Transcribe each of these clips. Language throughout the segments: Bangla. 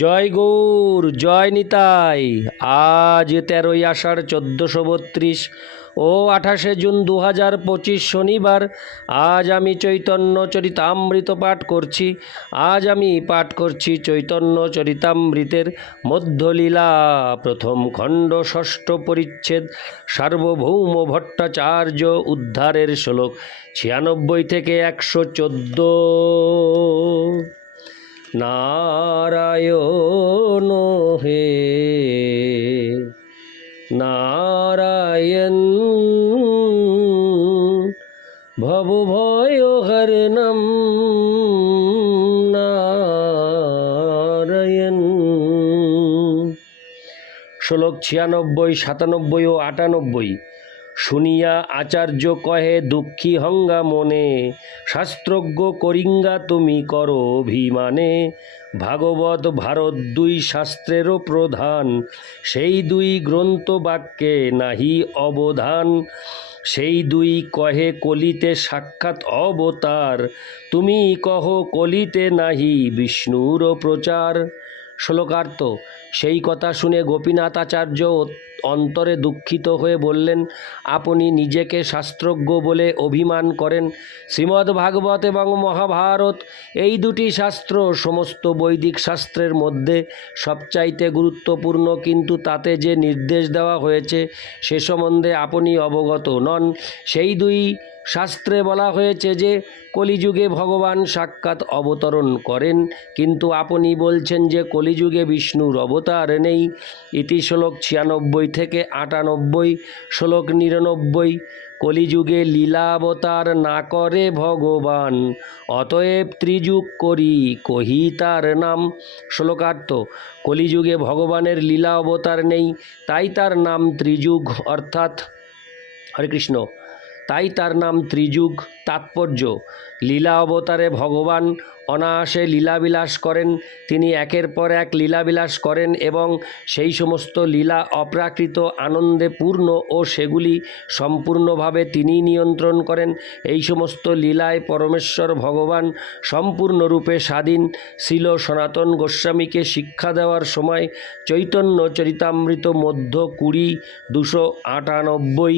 জয় গৌর, জয় নিতাই। আজ তেরোই আষাঢ় চোদ্দোশো বত্রিশ ও আঠাশে জুন দু হাজার পঁচিশ শনিবার, আজ আমি চৈতন্য চরিতামৃত পাঠ করছি। আজ আমি পাঠ করছি চৈতন্য চরিতামৃতের মধ্যলীলা। প্রথম খণ্ড ষষ্ঠ পরিচ্ছেদ, সার্বভৌম ভট্টাচার্য উদ্ধারের শ্লোক, ছিয়ানব্বই থেকে একশো চোদ্দ। নারায়ণ হে। নারায়ণ ভব ভয় হরণম নারায়ণ। শ্লোক ছিয়ানব্বই সাতানব্বই ও আটানব্বই। শুনিয়া আচার্য কহে, দুঃখী হঙ্গা মনে শাস্ত্রজ্ঞ করিঙ্গা তুমি করো অভিমানে। ভাগবত ভারত দুই শাস্ত্রেরও প্রধান, সেই দুই গ্রন্থ বাক্যে নাহি অবধান। সেই দুই কহে, কলিতে সাক্ষাৎ অবতার, তুমি কহ, কলিতে নাহি বিষ্ণুর প্রচার। শ্লোকার্থ, সেই কথা শুনে গোপীনাথ আচার্য অন্তরে দুঃখিত হয়ে বললেন, আপনি নিজেকে শাস্ত্রজ্ঞ বলে অভিমান করেন। শ্রীমদ্ ভাগবত এবং মহাভারত, এই দুটি শাস্ত্র সমস্ত বৈদিক শাস্ত্রের মধ্যে সবচাইতে গুরুত্বপূর্ণ। কিন্তু তাতে যে নির্দেশ দেওয়া হয়েছে, সে সম্বন্ধে আপনি অবগত নন। সেই দুই শাস্ত্রে বলা হয়েছে যে, কলিযুগে ভগবান সাক্ষাৎ অবতরণ করেন, কিন্তু আপনি বলছেন যে, কলিযুগে বিষ্ণুর অবতার নেই। ইতি শ্লোক ছিয়ানব্বই থেকে আটানব্বই, শ্লোক নিরানব্বই, কলিযুগে লীলাবতার না করে ভগবান, অতএব ত্রিযুগ করি, কহি তার নাম। শ্লোকার্থ, কলিযুগে ভগবানের লীলা অবতার নেই, তাই তার নাম ত্রিযুগ, অর্থাৎ হরে কৃষ্ণ তাই তার নাম ত্রিযুগ তাৎপর্য। লীলা অবতারে ভগবান অনায়াসে লীলাবিলাস করেন। তিনি একের পর এক লীলাবিলাস করেন এবং সেই সমস্ত লীলা অপ্রাকৃত আনন্দে পূর্ণ ও সেগুলি সম্পূর্ণভাবে তিনি নিয়ন্ত্রণ করেন। এই সমস্ত লীলায় পরমেশ্বর ভগবান সম্পূর্ণরূপে স্বাধীন। ছিল সনাতন গোস্বামীকে শিক্ষা দেওয়ার সময় চৈতন্য চরিতামৃত মধ্য কুড়ি দুশো আটানব্বই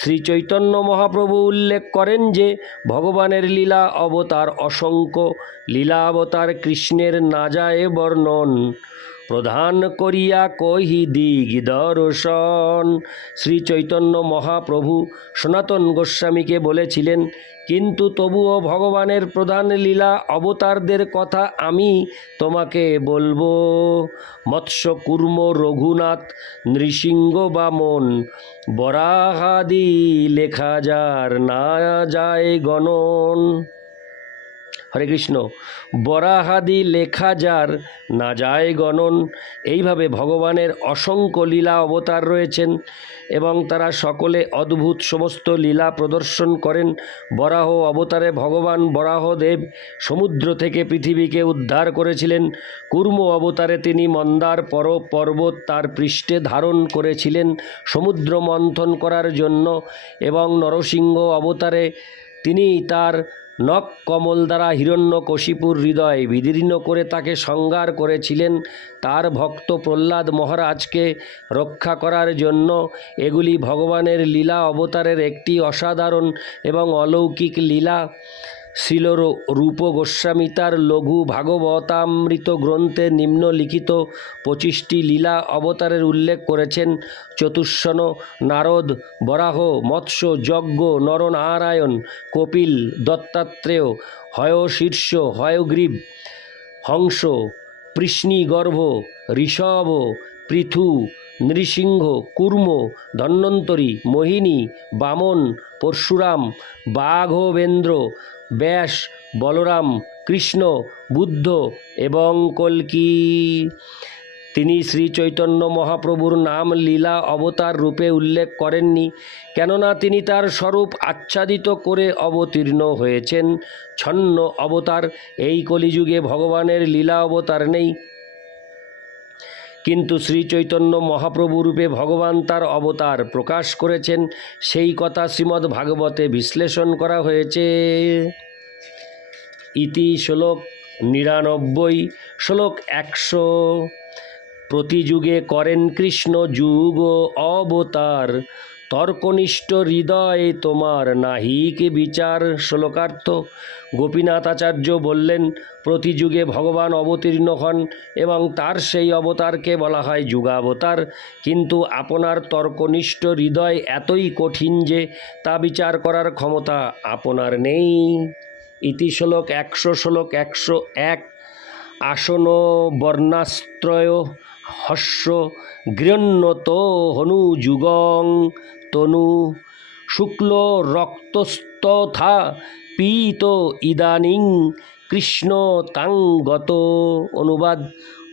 শ্রী চৈতন্য মহাপ্রভু উল্লেখ করেন যে, ভগবানের লীলা অবতার অসংখ্য। লীলা অবতার কৃষ্ণের না যায় বর্ণন। প্রধান করিয়া কহি দিগ দর্শন। শ্রী চৈতন্য মহাপ্রভু সনাতন গোস্বামীকে বলেছিলেন, কিন্তু তবুও ভগবানের প্রধান লীলা অবতারদের কথা আমি তোমাকে বলব। মৎস্য কুর্ম, রঘুনাথ, নৃসিংহ বামন বরাহাদি লেখা যার না যায় গণন। হরে কৃষ্ণ। বরাহাদি লেখা যার না যায় গণন, এইভাবে ভগবানের অসংখ্য লীলা অবতার রয়েছেন এবং তারা সকলে অদ্ভুত সমস্ত লীলা প্রদর্শন করেন। বরাহ অবতারে ভগবান বরাহদেব সমুদ্র থেকে পৃথিবীকে উদ্ধার করেছিলেন। কুর্ম অবতারে তিনি মন্দার পর পর্বত তার পৃষ্ঠে ধারণ করেছিলেন। সমুদ্র মন্থন করার জন্য এবং নরসিংহ অবতারে তিনি তার নখ কমল দ্বারা হিরণ্যকশিপুর হৃদয় বিদীর্ণ করে তাকে সংগার করেছিলেন। তার ভক্ত প্রহ্লাদ মহারাজকে রক্ষা করার জন্য এগুলি ভগবানের লীলা অবতারের একটি অসাধারণ এবং অলৌকিক লীলা। শিল রূপ গোস্বামী তার লঘু ভাগবতামৃত গ্রন্থে নিম্নলিখিত পঁচিশটি লীলা অবতারের উল্লেখ করেছেন চতুষ্সন নারদ, বরাহ, মৎস্য, যজ্ঞ, নরনারায়ণ, কপিল, দত্তাত্রেয়, হয়শীর্ষ, হয়গ্রীব, হংস পৃষ্ণিগর্ভ ঋষভ, পৃথু, নৃসিংহ, কুর্ম, ধন্বন্তরী, মোহিনী, বামন, পরশুরাম, বাঘবেন্দ্র ব্যাস, বলরাম, কৃষ্ণ, বুদ্ধ এবং কল্কি। তিনি শ্রী চৈতন্য মহাপ্রভুর নাম লীলা অবতার রূপে উল্লেখ করেননি, কেননা তিনি তার স্বরূপ আচ্ছাদিত করে অবতীর্ণ হয়েছেন। ছন্ন অবতার, এই কলিযুগে ভগবানের লীলা অবতার নেই। কিন্তু শ্রীচৈতন্য মহাপ্রভু রূপে ভগবান তার অবতার প্রকাশ করেছেন। সেই কথা শ্রীমদ্ ভাগবতে বিশ্লেষণ করা হয়েছে। ইতি শ্লোক নিরানব্বই, শ্লোক একশো। প্রতিযুগে করেন কৃষ্ণ যুগ অবতার। তর্কনিষ্ঠ হৃদয়ে তোমার নাহিক বিচার শ্লোকার্থ। গোপীনাথ আচার্য বললেন, প্রতিযুগে ভগবান অবতীর্ণ হন এবং তার সেই অবতারকে বলা হয় যুগাবতার। কিন্তু আপনার তর্কনিষ্ঠ হৃদয় এতই কঠিন যে তা বিচার করার ক্ষমতা আপনার নেই। ইতি শ্লোক একশো শ্লোক একশো এক। আসন বর্ণাস্ত্রয় হস্য গৃহণ্যত হনু যুগং তনু শুক্ল রক্তস্তথা পীত ইদানিং কৃষ্ণ তাঙ্গত অনুবাদ।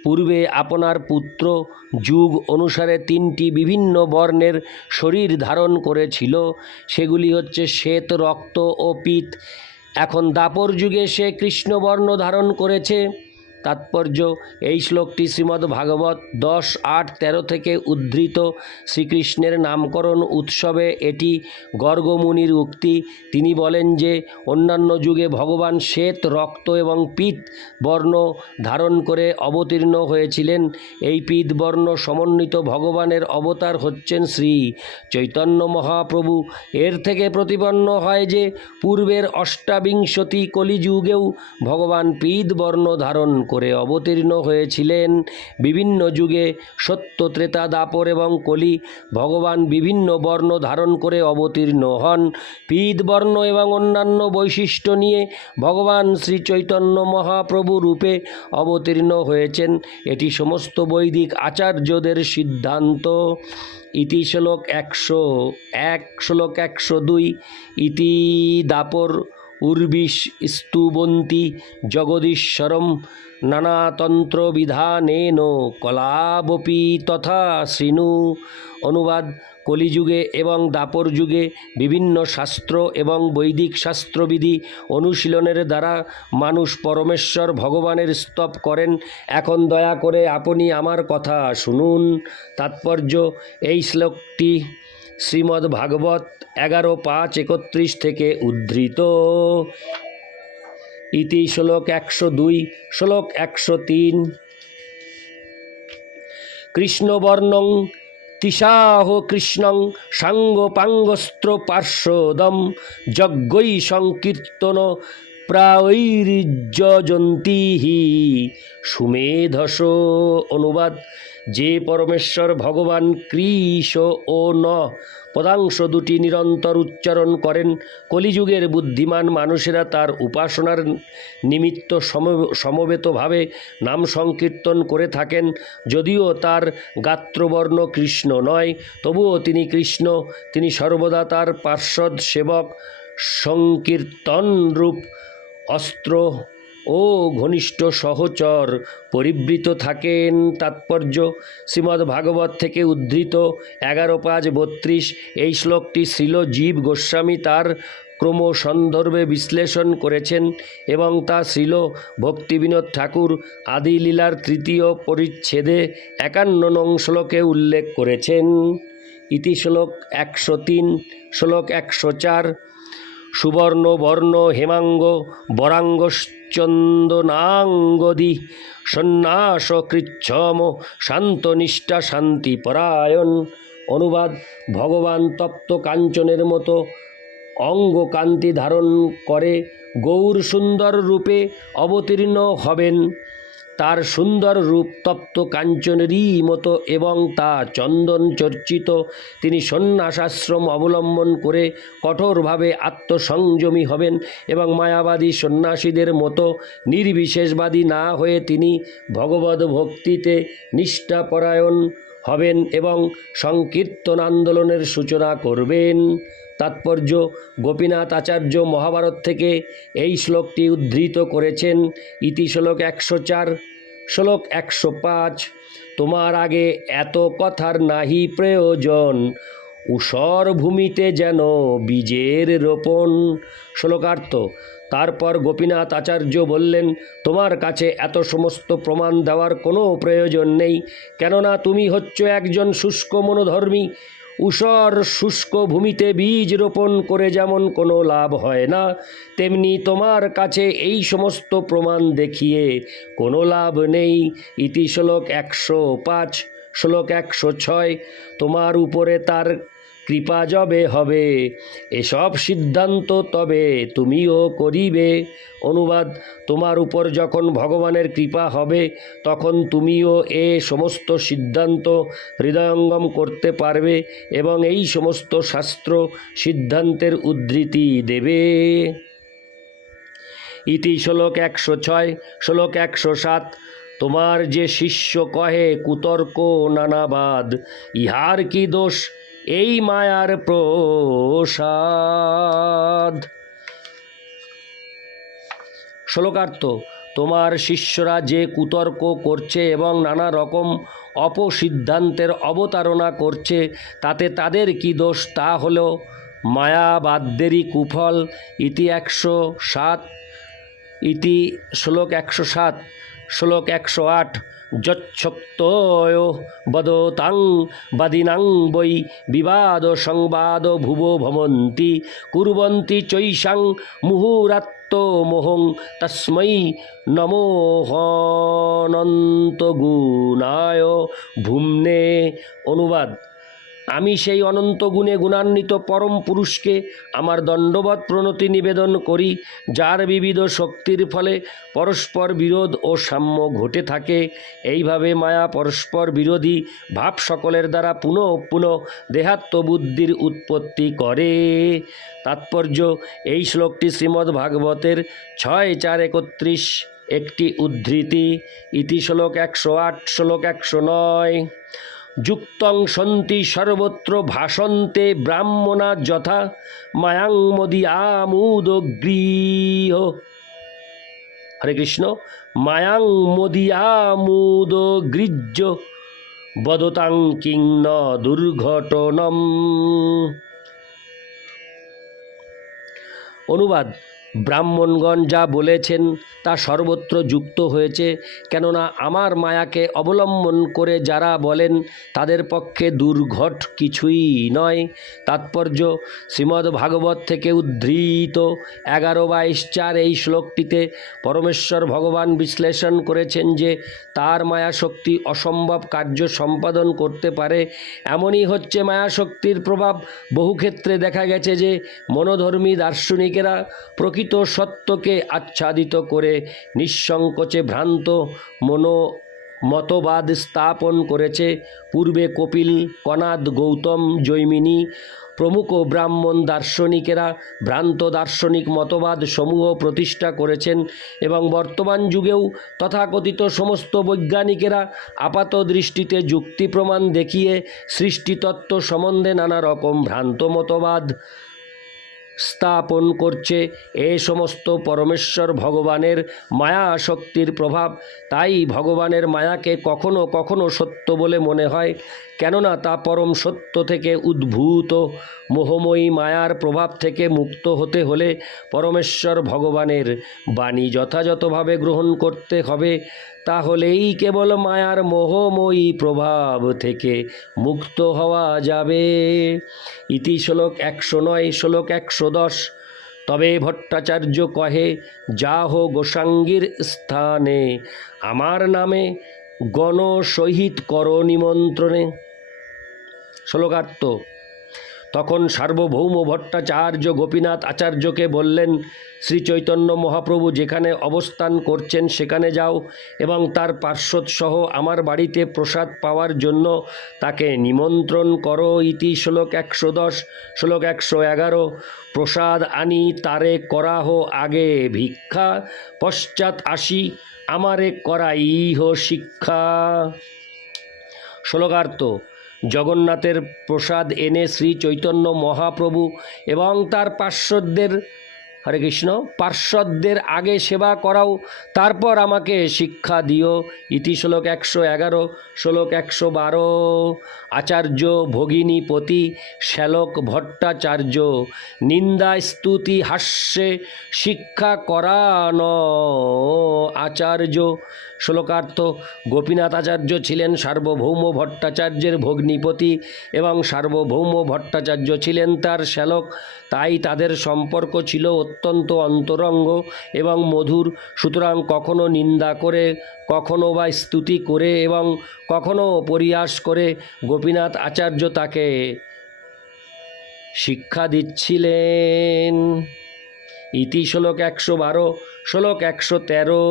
পূর্বে আপনার পুত্র যুগ অনুসারে তিনটি বিভিন্ন বর্ণের শরীর ধারণ করেছিল। সেগুলি হচ্ছে শ্বেত রক্ত ও পিত। এখন দাপর যুগে সে কৃষ্ণবর্ণ ধারণ করেছে। তাৎপর্য। এই শ্লোকটি শ্রীমদ্ ভাগবত দশ, আট, তেরো থেকে উদ্ধৃত। শ্রীকৃষ্ণের নামকরণ উৎসবে এটি গর্গমুনির উক্তি। তিনি বলেন যে, অন্যান্য যুগে ভগবান শ্বেত, রক্ত এবং পিত বর্ণ ধারণ করে অবতীর্ণ হয়েছিলেন। এই পিত বর্ণ সমন্বিত ভগবানের অবতার হচ্ছেন শ্রী চৈতন্য মহাপ্রভু। এর থেকে প্রতিপন্ন হয় যে, পূর্বের অষ্টাবিংশতি কলিযুগেও ভগবান পিত বর্ণ ধারণ করে অবতীর্ণ হয়েছিলেন। বিভিন্ন যুগে সত্য, ত্রেতা, দাপর এবং কলি ভগবান বিভিন্ন বর্ণ ধারণ করে অবতীর্ণ হন। পিত বর্ণ এবং অন্যান্য বৈশিষ্ট্য নিয়ে ভগবান শ্রী চৈতন্য মহাপ্রভু রূপে অবতীর্ণ হয়েছেন। এটি সমস্ত বৈদিক আচার্যদের সিদ্ধান্ত। ইতি শ্লোক একশো এক, শ্লোক একশো দুই, ইতি দাপর উর্বিশ স্তুবন্তি জগদীশ্বরম নানাতন্ত্র বিধানেন কলাবপি তথা শৃণু। অনুবাদ, কলিযুগে এবং দাপর যুগে বিভিন্ন শাস্ত্র এবং বৈদিক শাস্ত্রবিধি অনুশীলনের দ্বারা মানুষ পরমেশ্বর ভগবানের স্তব করেন। এখন দয়া করে আপনি আমার কথা শুনুন। তাৎপর্য, এই শ্লোকটি শ্রীমদ্ ভাগবত এগারো পাঁচ একত্রিশ থেকে উদ্ধৃত। ইতি শ্লোক একশো দুই, শ্লোক একশো তিন। কৃষ্ণবর্ণং তিসাহ কৃষ্ণং সাঙ্গ পাঙ্গস্ত্র পার্শ্বদম যজ্ঞই সংকীর্তন প্রায়ৈর্যজন্তী সুমেধস অনুবাদ। যে পরমেশ্বর ভগবান কৃষ ও ন পদাংশ দুটি নিরন্তর উচ্চারণ করেন, কলিযুগের বুদ্ধিমান মানুষেরা তার উপাসনার নিমিত্ত সম- সমবেতভাবে নাম সংকীর্তন করে থাকেন। যদিও তার গাত্রবর্ণ কৃষ্ণ নয়, তবুও তিনি কৃষ্ণ। তিনি সর্বদা তার পার্শ্বদ সেবক সংকীর্তন রূপ অস্ত্র ও ঘনিষ্ঠ সহচর পরিবৃত থাকেন তাৎপর্য। শ্রীমদ্ ভাগবত থেকে উদ্ধৃত এগারো পাঁচ বত্রিশ এই শ্লোকটি শ্রীল জীব গোস্বামী তার ক্রম সন্দর্ভে বিশ্লেষণ করেছেন এবং তা শ্রীল ভক্তিবিনোদ ঠাকুর আদি লীলার তৃতীয় পরিচ্ছেদে একান্ন নং শ্লোকে উল্লেখ করেছেন। ইতি শ্লোক একশো তিন, শ্লোক একশো চার সুবর্ণ বর্ণ হেমাঙ্গ বরাঙ্গশ্চন্দনাঙ্গদি সন্ন্যাস কৃচ্ছম শান্তনিষ্ঠা শান্তিপরায়ণ। অনুবাদ, ভগবান তপ্ত কাঞ্চনের মতো অঙ্গ কান্তি ধারণ করে গৌর সুন্দর রূপে অবতীর্ণ হবেন। তার সুন্দর রূপ তপ্ত কাঞ্চনেরই মতো এবং তা চন্দন চর্চিত। তিনি সন্ন্যাসাশ্রম অবলম্বন করে কঠোরভাবে আত্মসংযমী হবেন এবং মায়াবাদী সন্ন্যাসীদের মতো নির্বিশেষবাদী না হয়ে তিনি ভগবত ভক্তিতে নিষ্ঠাপরায়ণ হবেন এবং সংকীর্তন আন্দোলনের সূচনা করবেন। তাৎপর্য, গোপীনাথ আচার্য মহাভারত থেকে এই শ্লোকটি উদ্ধৃত করেছেন ইতি শ্লোক একশো চার, শ্লোক একশো পাঁচ। তোমার আগে এত কথার নাহি প্রয়োজন উষর ভূমিতে যেন বীজের রোপণ। শ্লোকার্থ, তারপর গোপীনাথ আচার্য বললেন, তোমার কাছে এত সমস্ত প্রমাণ দেওয়ার কোনো প্রয়োজন নেই। কেননা তুমি হচ্ছ একজন শুষ্ক মনোধর্মী। ঊষর শুষ্ক ভূমিতে বীজ রোপণ করে যেমন কোনো লাভ হয় না, তেমনি তোমার কাছে এই সমস্ত প্রমাণ দেখিয়ে কোনো লাভ নেই। ইতি শ্লোক একশো পাঁচ। শ্লোক একশো ছয়, তোমার উপরে তার কৃপা যবে হবে। এসব সিদ্ধান্ত তবে তুমিও করিবে। অনুবাদ, তোমার উপর যখন ভগবানের কৃপা হবে, তখন তুমিও এ সমস্ত সিদ্ধান্ত হৃদয়ঙ্গম করতে পারবে এবং এই সমস্ত শাস্ত্র সিদ্ধান্তের উদ্ধৃতি দেবে। ইতি শ্লোক একশো ছয়, শ্লোক একশো সাত। তোমার যে শিষ্য কহে, কুতর্ক নানাবাদ ইহার কি দোষ? এই মায়ার প্রসাদ। শ্লোকার্থ, তোমার শিষ্যরা যে কুতর্ক করছে এবং নানা রকম অপসিদ্ধান্তের অবতারণা করছে, তাতে তাদের কি দোষ? তা হলো মায়াবাদ্যেরই কুফল, ইতি একশো সাত, ইতি শ্লোক একশো সাত, শ্লোক একশো আট যচ্ছক্তয় বদতাং বাদিনাং বৈ বিবাদ সংবাদ ভুব ভবন্তি কুর্বন্তি চৈষাং মুহুরাত্মমোহং তস্मै নমোহনন্ত গুণায় ভূমনে অনুবাদ। আমি সেই অনন্ত গুণে গুণান্বিত পরম পুরুষকে আমার দণ্ডবত প্রণতি নিবেদন করি, যার বিবিধ শক্তির ফলে পরস্পর বিরোধ ও সাম্য ঘটে থাকে। এইভাবে মায়া পরস্পর বিরোধী ভাব সকলের দ্বারা পুনঃ পুনঃ দেহাত্মবুদ্ধির উৎপত্তি করে। তাৎপর্য, এই শ্লোকটি শ্রীমদ্ ভাগবতের ছয় চার একত্রিশ একটি উদ্ধৃতি। ইতি শ্লোক একশো আট, শ্লোক একশো নয়। যুক্তং সন্তি সর্বত্র ভাষন্তে ব্রাহ্মণা যথা মায়াং মদিয়ামুদ গৃহ। হরে কৃষ্ণ, মায়াং মদিয়ামুদ গৃহ্য, বদতাং কিং ন দুর্ঘটনম। অনুবাদ ব্রাহ্মণগণ যা বলেছেন তা সর্বত্র যুক্ত হয়েছে, কেননা আমার মায়াকে অবলম্বন করে যারা বলেন তাদের পক্ষে দুর্ঘট কিছুই নয়। তাৎপর্য, শ্রীমদ্ ভাগবত থেকে উদ্ধৃত এগারো বাইশ চার এই শ্লোকটিতে পরমেশ্বর ভগবান বিশ্লেষণ করেছেন যে, তার মায়াশক্তি অসম্ভব কার্য সম্পাদন করতে পারে। এমনই হচ্ছে মায়াশক্তির প্রভাব। বহু ক্ষেত্রে দেখা গেছে যে, মনোধর্মী দার্শনিকেরা প্রকৃত সত্যকে আচ্ছাদিত করে, নিঃসংকোচে ভ্রান্ত মনো মতবাদ স্থাপন করেছে। পূর্বে কপিল, কনাদ, গৌতম, জৈমিনী, প্রমুখ ব্রাহ্মণ দার্শনিকেরা ভ্রান্ত দার্শনিক মতবাদ সমূহ প্রতিষ্ঠা করেছেন এবং বর্তমান যুগেও তথাকথিত সমস্ত বৈজ্ঞানিকেরা আপাত দৃষ্টিতে যুক্তি প্রমাণ দেখিয়ে সৃষ্টিতত্ত্ব সম্বন্ধে নানা রকম ভ্রান্ত মতবাদ স্থাপন করছে। এ সমস্ত পরমেশ্বর ভগবানের মায়া শক্তির প্রভাব। তাই ভগবানের মায়াকে কখনো কখনো সত্য বলে মনে হয়। কেননা তা পরম সত্য থেকে উদ্ভূত। মোহময়ী মায়ার প্রভাব থেকে মুক্ত হতে হলে পরমেশ্বর ভগবানের বাণী যথাযথভাবে গ্রহণ করতে হবে। তাহলেই কেবল মায়ার মোহময়ী প্রভাব থেকে মুক্ত হওয়া যাবে। ইতি শ্লোক একশো নয়, শ্লোক একশো দশ। তবে ভট্টাচার্য কহে, যাহ গোসাঙ্গীর স্থানে, আমার নামে গণ সহিত কর নিমন্ত্রণে। শ্লোকার্থ। তখন সার্বভৌম ভট্টাচার্য গোপীনাথ আচার্যকে বললেন, শ্রী চৈতন্য মহাপ্রভু যেখানে অবস্থান করছেন সেখানে যাও এবং তার পার্শ্বদসহ আমার বাড়িতে প্রসাদ পাওয়ার জন্য তাকে নিমন্ত্রণ করো ইতি শ্লোক একশো দশ, শ্লোক একশো এগারো। প্রসাদ আনি তারে করাহ আগে ভিক্ষা, পশ্চাৎ আসি আমারে করাইহ শিক্ষা। শ্লোকার্থ জগন্নাথের প্রসাদ এনে শ্রী চৈতন্য মহাপ্রভু এবং তার পার্শ্বদের, হরে কৃষ্ণ, পার্শ্বদের আগে সেবা করাও, তারপর আমাকে শিক্ষা দিও। ইতি শ্লোক একশো এগারো, শ্লোক একশো বারো। আচার্য ভগিনীপতি শ্যালক ভট্টাচার্য নিন্দা স্তুতি হাস্যে শিক্ষা করানো আচার্য। শ্লোকার্থ। গোপীনাথ আচার্য ছিলেন সার্বভৌম ভট্টাচার্যের ভগ্নিপতি এবং সার্বভৌম ভট্টাচার্য ছিলেন তার শ্যালক। তাই তাদের সম্পর্ক ছিল অত্যন্ত অন্তরঙ্গ এবং মধুর। সুতরাং কখনো নিন্দা করে, কখনো বা স্তুতি করে এবং কখনো পরিহাস করে গোপীনাথ আচার্য তাকে শিক্ষা দিচ্ছিলেন। ইতি শ্লোক একশো বারো, শ্লোক একশো তেরো।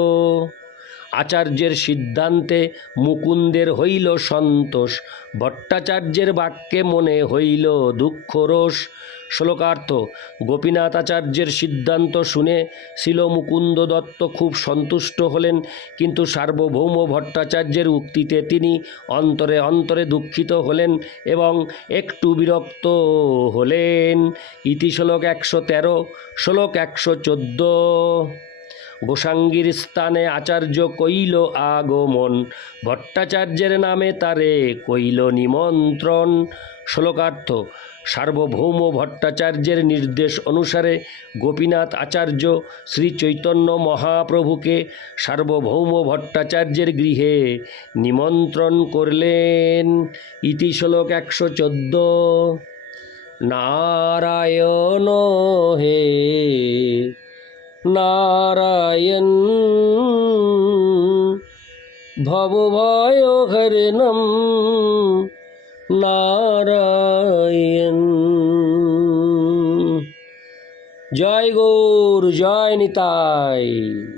আচার্যের সিদ্ধান্তে মুকুন্দের হইল সন্তোষ। ভট্টাচার্যের বাক্যে মনে হইল দুঃখরোষ শ্লোকার্থ, গোপীনাথ আচার্যের সিদ্ধান্ত শুনে ছিল মুকুন্দ দত্ত খুব সন্তুষ্ট হলেন, কিন্তু সার্বভৌম ভট্টাচার্যের উক্তিতে তিনি অন্তরে অন্তরে দুঃখিত হলেন এবং একটু বিরক্ত হলেন। ইতি শ্লোক একশো তেরো, শ্লোক একশো চোদ্দ। গোসাঙ্গীর স্থানে আচার্য কইল আগমন। ভট্টাচার্যের নামে তারে কইল নিমন্ত্রণ। শ্লোকার্থ, সার্বভৌম ভট্টাচার্যের নির্দেশ অনুসারে গোপীনাথ আচার্য শ্রী চৈতন্য মহাপ্রভুকে সার্বভৌম ভট্টাচার্যের গৃহে নিমন্ত্রণ করলেন। ইতি শ্লোক একশো চোদ্দ। নারায়ণ হে নারায়ণ। ভবভয় নম নারায়ণ। জয় গৌর জয় নিতাই।